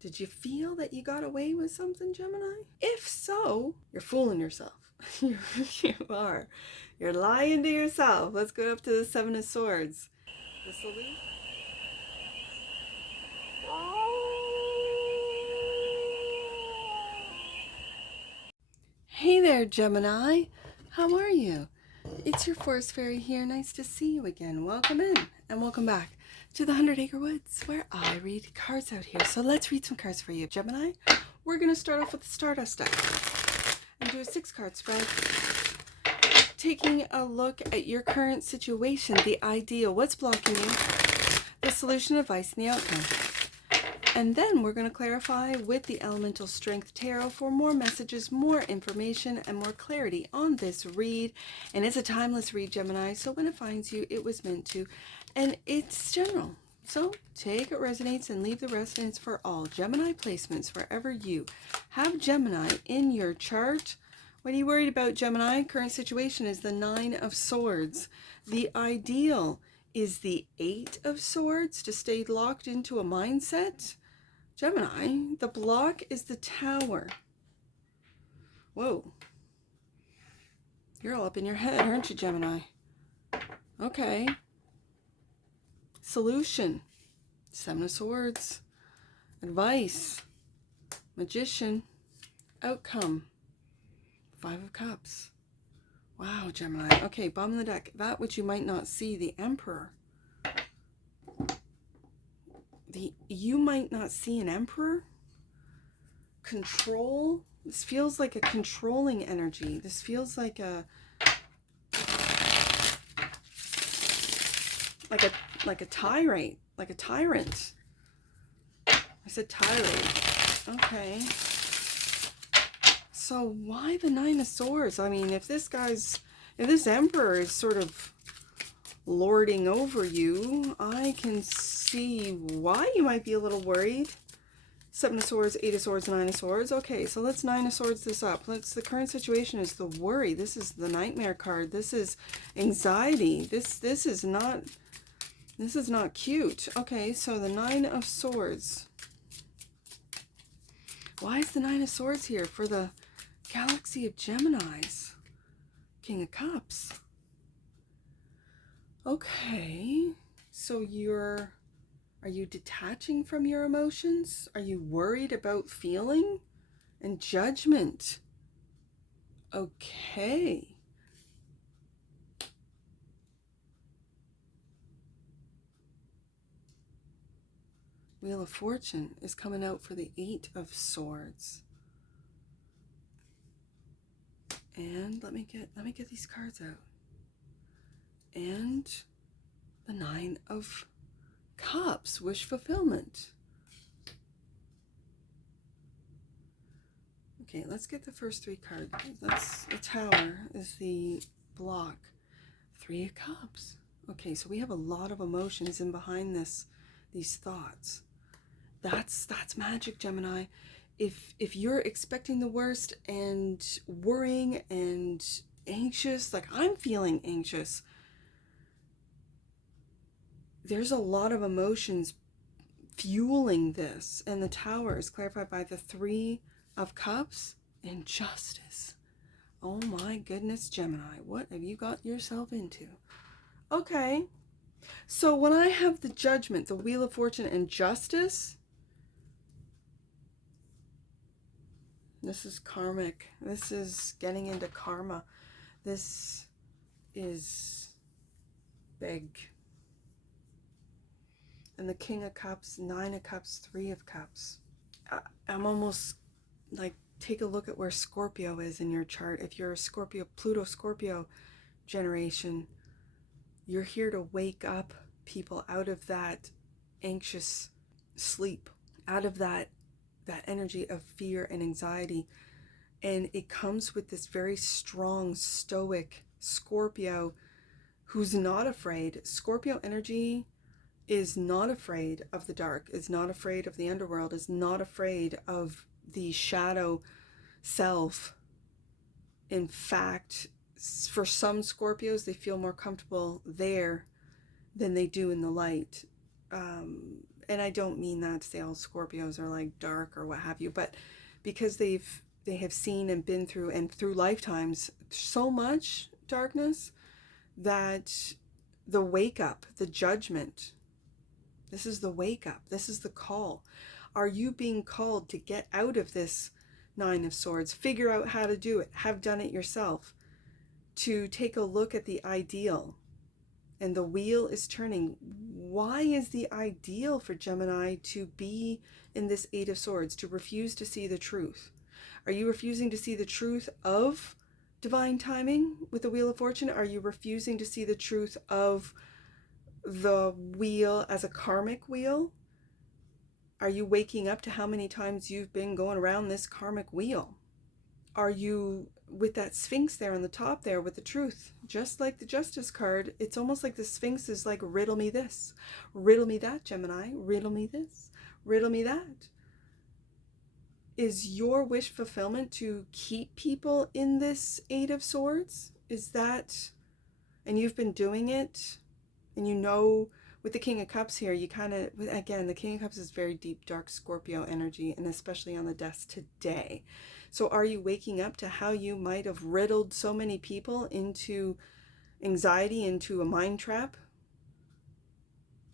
Did you feel that you got away with something, Gemini? If so, you're fooling yourself. You are. You're lying to yourself. Let's go up to the Seven of Swords. The solution. Hey there, Gemini. How are you? It's your Forest Fairy here. Nice to see you again. Welcome in and welcome back to the 100 Acre Woods, where I read cards out here. So let's read some cards for you, Gemini. We're going to start off with the Stardust deck and do a 6-card spread, taking a look at your current situation, the ideal, what's blocking you, the solution, advice, and the outcome. And then we're going to clarify with the Elemental Strength Tarot for more messages, more information, and more clarity on this read. And it's a timeless read, Gemini, so when it finds you, it was meant to. And it's general. So take what resonates and leave the rest, and it's for all. Gemini placements, wherever you have Gemini in your chart. What are you worried about, Gemini? Current situation is the 9 of Swords. The ideal is the 8 of Swords, to stay locked into a mindset. Gemini, the block is the Tower. Whoa. You're all up in your head, aren't you, Gemini? Okay. Solution. 7 of Swords. Advice. Magician. Outcome. 5 of Cups. Wow, Gemini. Okay, bottom of the deck. That which you might not see, the Emperor. You might not see an Emperor. Control. This feels like a controlling energy. This feels like a tyrant. Like a tyrant. I said tirade. Okay. So why the 9 of Swords? I mean, if this Emperor is sort of lording over you, I can see why you might be a little worried. 7 of Swords, 8 of Swords, 9 of Swords. Okay, so let's 9 of Swords this up. The current situation is the worry. This is the Nightmare card. This is anxiety. This is not cute. Okay, so the 9 of Swords. Why is the 9 of Swords here for the Galaxy of Geminis? King of Cups. Okay, so are you detaching from your emotions? Are you worried about feeling and judgment? Okay. Wheel of Fortune is coming out for the 8 of Swords. And let me get these cards out. And the 9 of Cups, wish fulfillment. Okay, let's get the first 3 cards. That's the Tower is the block. 3 of Cups. Okay, so we have a lot of emotions in behind these thoughts. That's magic, Gemini. If you're expecting the worst and worrying and anxious, like I'm feeling anxious, there's a lot of emotions fueling this, and the Tower is clarified by the 3 of Cups and Justice. Oh my goodness, Gemini, what have you got yourself into? Okay, so when I have the Judgment, the Wheel of Fortune, and Justice, this is karmic. This is getting into karma. This is big. And the King of Cups, 9 of Cups, 3 of Cups. I'm almost like, take a look at where Scorpio is in your chart. If you're a Scorpio, Pluto Scorpio generation, you're here to wake up people out of that anxious sleep, out of that energy of fear and anxiety. And it comes with this very strong, stoic Scorpio who's not afraid. Scorpio energy is not afraid of the dark, is not afraid of the underworld, is not afraid of the shadow self. In fact, for some Scorpios, they feel more comfortable there than they do in the light. and I don't mean that to say all Scorpios are like dark or what have you, but because they have seen and been through, and through lifetimes, so much darkness, that the wake up, the judgment, this is the wake up, this is the call. Are you being called to get out of this Nine of Swords, figure out how to do it, have done it yourself, to take a look at the ideal? And the wheel is turning. Why is the ideal for Gemini to be in this Eight of Swords, to refuse to see the truth? Are you refusing to see the truth of divine timing with the Wheel of Fortune? Are you refusing to see the truth of the wheel as a karmic wheel? Are you waking up to how many times you've been going around this karmic wheel? Are you with that Sphinx there on the top there with the truth? Just like the Justice card, it's almost like the Sphinx is like, riddle me this, riddle me that, Gemini, riddle me this, riddle me that. Is your wish fulfillment to keep people in this Eight of Swords? Is that, and you've been doing it, and you know, with the King of Cups here, you kind of, again, the King of Cups is very deep, dark Scorpio energy, and especially on the desk today. So are you waking up to how you might have riddled so many people into anxiety, into a mind trap?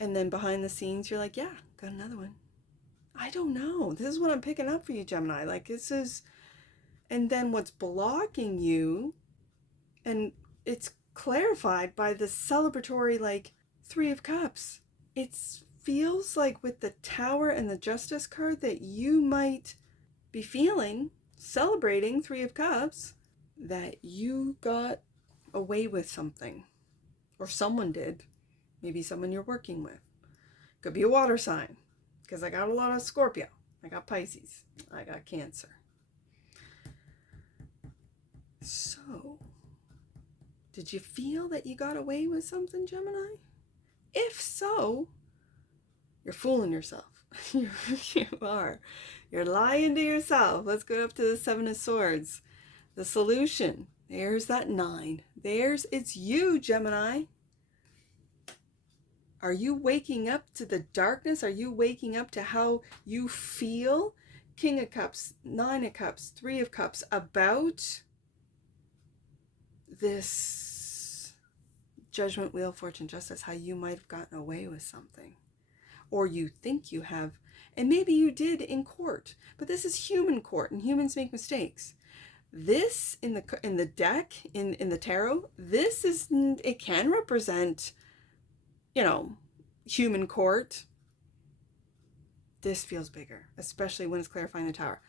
And then behind the scenes, you're like, yeah, got another one. I don't know. This is what I'm picking up for you, Gemini. Like, this is, and then what's blocking you, and it's clarified by the celebratory, like, Three of Cups. It feels like with the Tower and the Justice card that you might be feeling, celebrating Three of Cups, that you got away with something, or someone did. Maybe someone you're working with. Could be a water sign, because I got a lot of Scorpio. I got Pisces. I got Cancer. So, did you feel that you got away with something, Gemini? If so, you're fooling yourself. You are. You're lying to yourself. Let's go up to the Seven of Swords. The solution. There's that 9. It's you, Gemini. Are you waking up to the darkness? Are you waking up to how you feel? King of Cups, 9 of Cups, 3 of Cups, about this Judgment, Wheel, Fortune, Justice, how you might have gotten away with something. Or you think you have, and maybe you did in court, but this is human court, and humans make mistakes. This in the deck, in the tarot, this is, it can represent, you know, human court. This feels bigger, especially when it's clarifying the Tower.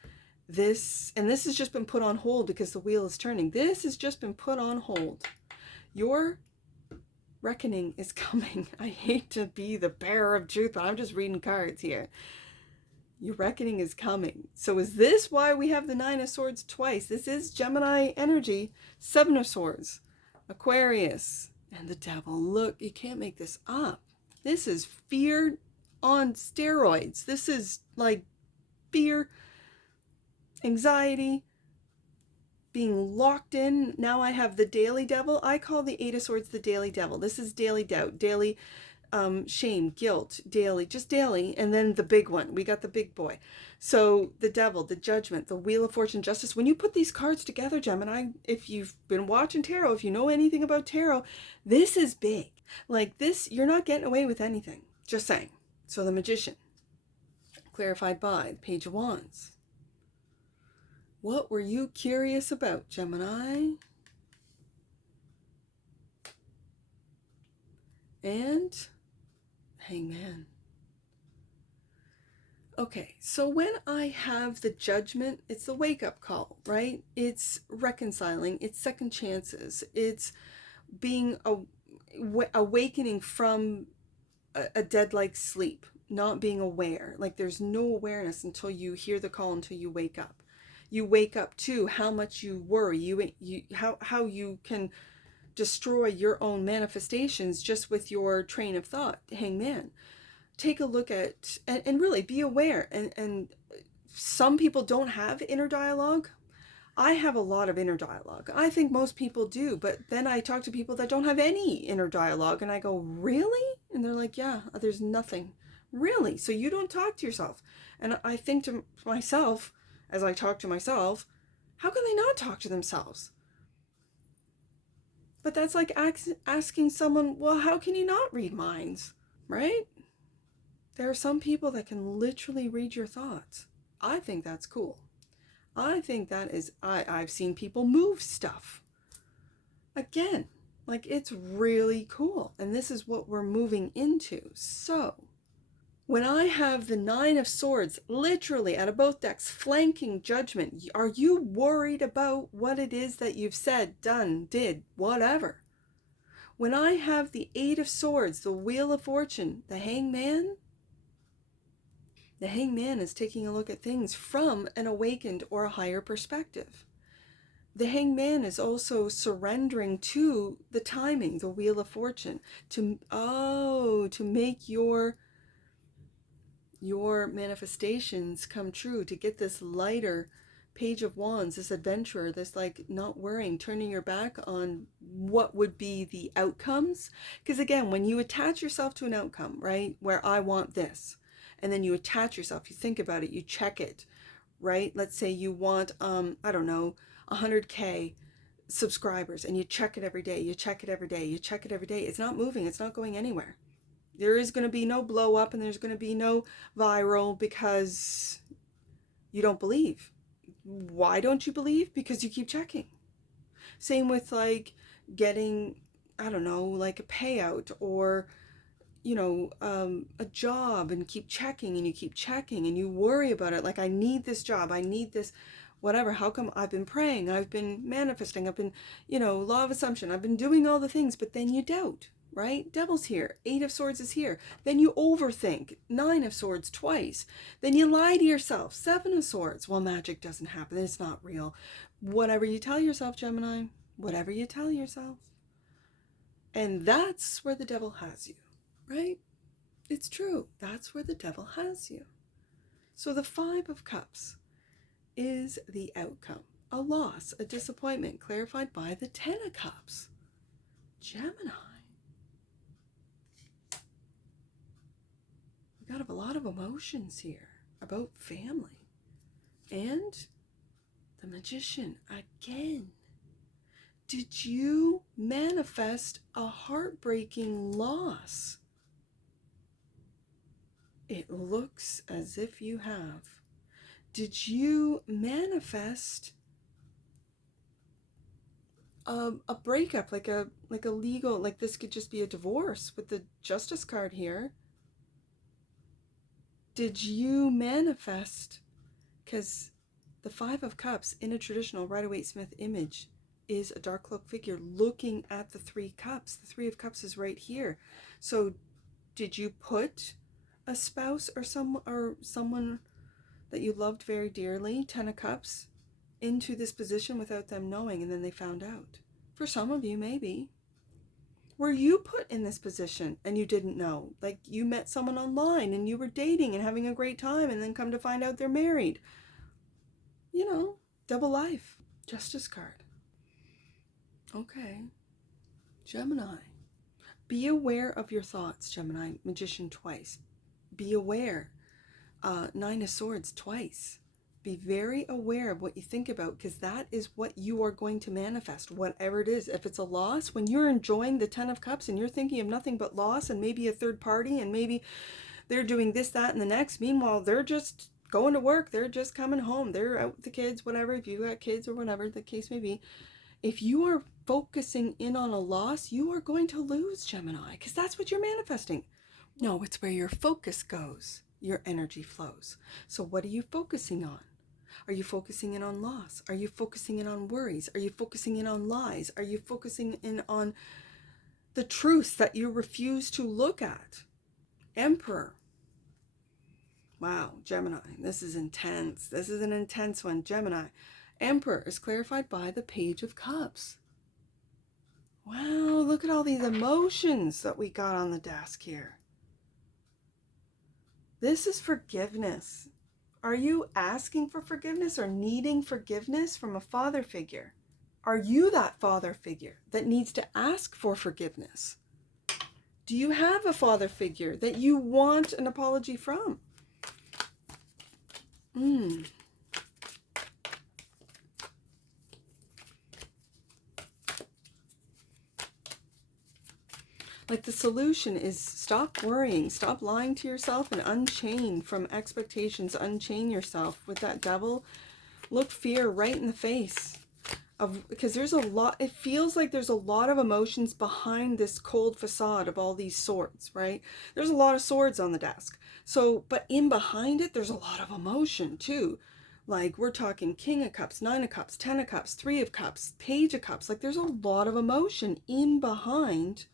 This has just been put on hold because the wheel is turning. This has just been put on hold. Your reckoning is coming. I hate to be the bearer of truth, but I'm just reading cards here. Your reckoning is coming. So is this why we have the 9 of Swords twice? This is Gemini energy. 7 of Swords, Aquarius, and the Devil. Look, you can't make this up. This is fear on steroids. This is like fear, anxiety, being locked in. Now I have the Daily Devil. I call the 8 of Swords the Daily Devil. This is daily doubt, daily shame, guilt, daily, just daily. And then the big one, we got the big boy. So the Devil, the Judgment, the Wheel of Fortune, Justice. When you put these cards together, Gemini, if you've been watching tarot, if you know anything about tarot, this is big. Like this, you're not getting away with anything. Just saying. So the Magician, clarified by the Page of Wands. What were you curious about, Gemini? And Hangman. Okay, so when I have the Judgment, it's the wake-up call, right? It's reconciling, it's second chances, it's being awakening from a dead-like sleep, not being aware. Like there's no awareness until you hear the call, until you wake up. You wake up to how much you worry, how you can destroy your own manifestations just with your train of thought. Hangman. Take a look at, and really be aware. And some people don't have inner dialogue. I have a lot of inner dialogue. I think most people do, but then I talk to people that don't have any inner dialogue, and I go, really? And they're like, yeah, there's nothing Really? So you don't talk to yourself. And I think to myself, as I talk to myself, how can they not talk to themselves? But that's like asking someone, well, how can you not read minds? Right? There are some people that can literally read your thoughts. I think that's cool. I think that is, I've seen people move stuff. Again, like it's really cool. And this is what we're moving into. So when I have the 9 of Swords literally out of both decks flanking Judgment, are you worried about what it is that you've said, done, did, whatever? When I have the 8 of Swords, the Wheel of Fortune, the Hangman is taking a look at things from an awakened or a higher perspective. The Hangman is also surrendering to the timing, the Wheel of Fortune, to make your manifestations come true, to get this lighter Page of Wands, this adventurer, this like not worrying, turning your back on what would be the outcomes. Because again, when you attach yourself to an outcome, right, where I want this, and then you attach yourself, you think about it, you check it, right? Let's say you want, I don't know, 100K subscribers, and you check it every day, you check it every day, you check it every day. It's not moving, it's not going anywhere. There is going to be no blow up and there's going to be no viral because you don't believe. Why don't you believe? Because you keep checking. Same with like getting, I don't know, like a payout or, you know, a job, and keep checking and you keep checking and you worry about it. Like, I need this job. I need this, whatever. How come I've been praying? I've been manifesting. I've been, you know, law of assumption. I've been doing all the things, but then you doubt. Right? Devil's here. 8 of Swords is here. Then you overthink. 9 of Swords twice. Then you lie to yourself. 7 of Swords. Well, magic doesn't happen. It's not real. Whatever you tell yourself, Gemini. Whatever you tell yourself. And that's where the devil has you. Right? It's true. That's where the devil has you. So the 5 of Cups is the outcome. A loss, a disappointment, clarified by the 10 of Cups. Gemini. We got a lot of emotions here about family. And the Magician again. Did you manifest a heartbreaking loss? It looks as if you have. Did you manifest a breakup, like a legal, like this could just be a divorce with the Justice card here? Did you manifest, because the 5 of Cups in a traditional Rider-Waite-Smith image is a dark cloak figure looking at the 3 cups. The 3 of Cups is right here. So did you put a spouse or someone that you loved very dearly, 10 of Cups, into this position without them knowing, and then they found out? For some of you, maybe. Were you put in this position and you didn't know? Like, you met someone online and you were dating and having a great time, and then come to find out they're married. You know, double life. Justice card. Okay. Gemini. Be aware of your thoughts, Gemini. Magician twice. Be aware. 9 of Swords twice. Be very aware of what you think about, because that is what you are going to manifest, whatever it is. If it's a loss, when you're enjoying the 10 of Cups and you're thinking of nothing but loss and maybe a third party and maybe they're doing this, that, and the next. Meanwhile, they're just going to work. They're just coming home. They're out with the kids, whatever, if you got kids or whatever the case may be. If you are focusing in on a loss, you are going to lose, Gemini, because that's what you're manifesting. No, it's where your focus goes. Your energy flows. So what are you focusing on? Are you focusing in on loss? Are you focusing in on worries? Are you focusing in on lies? Are you focusing in on the truths that you refuse to look at? Emperor. Wow, Gemini, this is intense. This is an intense one, Gemini. Emperor is clarified by the Page of Cups. Wow, look at all these emotions that we got on the desk here. This is forgiveness. Are you asking for forgiveness or needing forgiveness from a father figure? Are you that father figure that needs to ask for forgiveness? Do you have a father figure that you want an apology from? Like the solution is stop worrying, stop lying to yourself, and unchain from expectations. Unchain yourself with that devil. Look fear right in the face. Because there's a lot, it feels like there's a lot of emotions behind this cold facade of all these swords, right? There's a lot of swords on the desk. So, but in behind it, there's a lot of emotion too. Like we're talking King of Cups, Nine of Cups, Ten of Cups, Three of Cups, Page of Cups. Like there's a lot of emotion in behind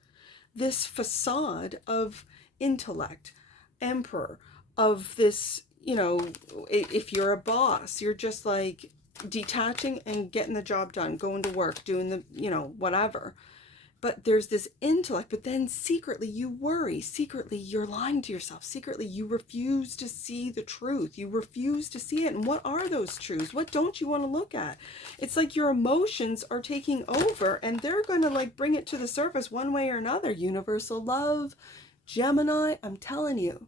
this facade of intellect, emperor, of this, you know, if you're a boss, you're just like detaching and getting the job done, going to work, doing the, you know, whatever. But there's this intellect, but then secretly you worry, secretly you're lying to yourself, secretly you refuse to see the truth, you refuse to see it. And what are those truths? What don't you want to look at? It's like your emotions are taking over and they're going to like bring it to the surface one way or another. Universal love, Gemini, I'm telling you,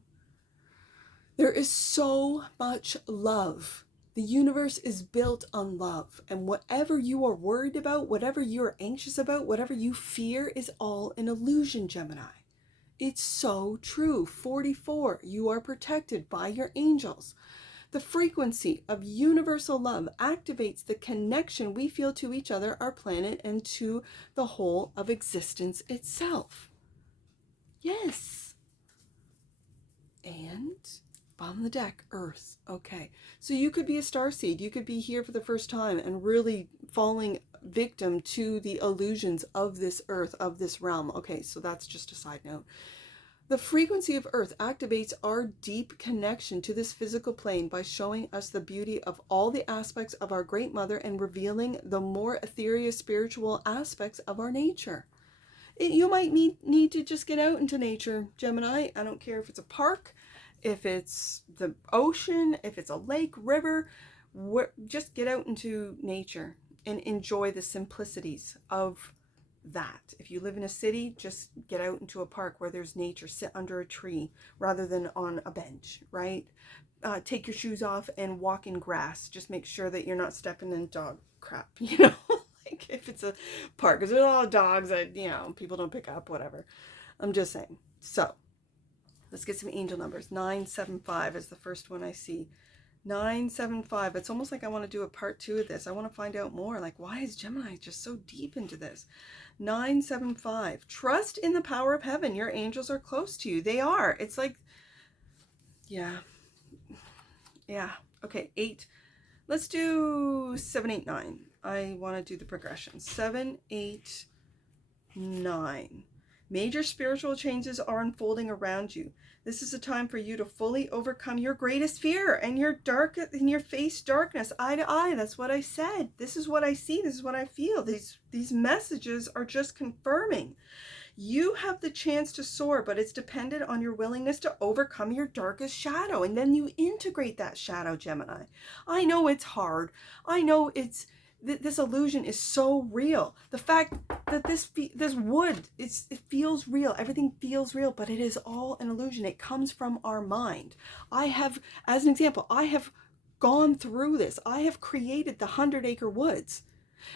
there is so much love. The universe is built on love, and whatever you are worried about, whatever you're anxious about, whatever you fear is all an illusion, Gemini. It's so true. 44, you are protected by your angels. The frequency of universal love activates the connection we feel to each other, our planet, and to the whole of existence itself. Yes. And bottom of the deck, Earth. Okay, so you could be a starseed. You could be here for the first time and really falling victim to the illusions of this Earth, of this realm. Okay, so that's just a side note. The frequency of Earth activates our deep connection to this physical plane by showing us the beauty of all the aspects of our Great Mother and revealing the more ethereal spiritual aspects of our nature. You might need to just get out into nature, Gemini. I don't care if it's a park, if it's the ocean, if it's a lake, river, just get out into nature and enjoy the simplicities of that. If you live in a city, just get out into a park where there's nature, sit under a tree rather than on a bench, right? Take your shoes off and walk in grass. Just make sure that you're not stepping in dog crap, you know? Like if it's a park, because there's a lot of dogs that, you know, people don't pick up, whatever. I'm just saying. So let's get some angel numbers. 975 is the first one I see. 975. It's almost like I want to do a part 2 of this. I want to find out more. Like, why is Gemini just so deep into this? 975. Trust in the power of heaven. Your angels are close to you. They are. It's like, yeah. Okay, 8. Let's do 7, 8, 9. I want to do the progression. 7, 8, 9. Major spiritual changes are unfolding around you. This is a time for you to fully overcome your greatest fear and your face darkness, eye to eye. That's what I said. This is what I see. This is what I feel. These messages are just confirming. You have the chance to soar, but it's dependent on your willingness to overcome your darkest shadow. And then you integrate that shadow, Gemini. I know it's hard. I know this illusion is so real. The fact that this wood, it feels real. Everything feels real, but it is all an illusion. It comes from our mind. As an example, I have gone through this. I have created the 100-acre woods.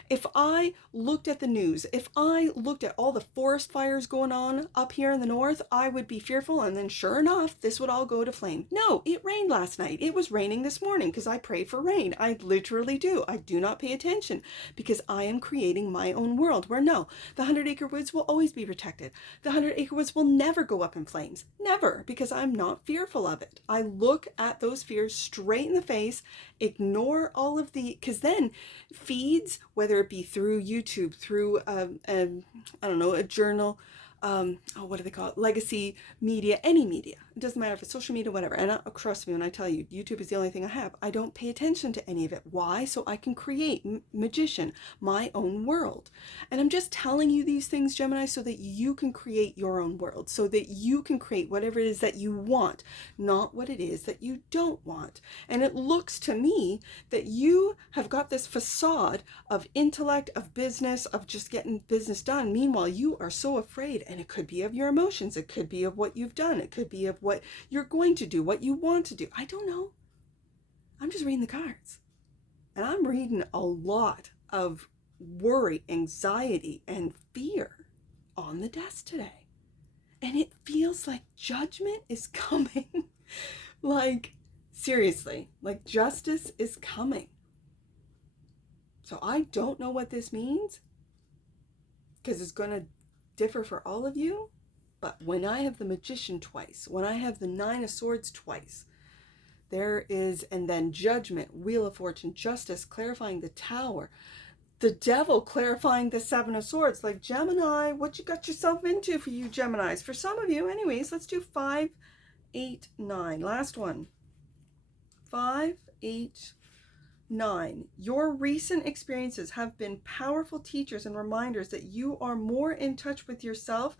If I looked at the news, if I looked at all the forest fires going on up here in the north, I would be fearful, and then sure enough, this would all go to flame. No, it rained last night. It was raining this morning because I pray for rain. I literally do. I do not pay attention because I am creating my own world where no, the 100-acre woods will always be protected. The 100-acre woods will never go up in flames. Never, because I'm not fearful of it. I look at those fears straight in the face, ignore all of because then feeds, whether it be through YouTube, through I don't know, a journal, what do they call it? Legacy media, any media. It doesn't matter if it's social media, whatever. And trust me when I tell you, YouTube is the only thing I have. I don't pay attention to any of it. Why? So I can create, magician, my own world. And I'm just telling you these things, Gemini, so that you can create your own world, so that you can create whatever it is that you want, not what it is that you don't want. And it looks to me that you have got this facade of intellect, of business, of just getting business done. Meanwhile, you are so afraid And it could be of your emotions. It could be of what you've done. It could be of what you're going to do, what you want to do. I don't know. I'm just reading the cards. And I'm reading a lot of worry, anxiety, and fear on the desk today. And it feels like judgment is coming. Like, seriously, like justice is coming. So I don't know what this means, because it's going to differ for all of you. But when I have the Magician twice, when I have the Nine of Swords twice, there is, and then Judgment, Wheel of Fortune, Justice, clarifying the Tower, the Devil clarifying the Seven of Swords. Like, Gemini, what you got yourself into for you Geminis? For some of you, anyways, let's do 5, 8, 9. Last one. 5, 8, 9. Your recent experiences have been powerful teachers and reminders that you are more in touch with yourself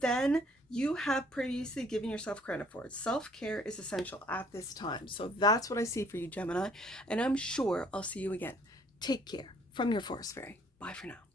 than you have previously given yourself credit for. Self-care is essential at this time. So that's what I see for you, Gemini, and I'm sure I'll see you again. Take care. From your Forest Fairy. Bye for now.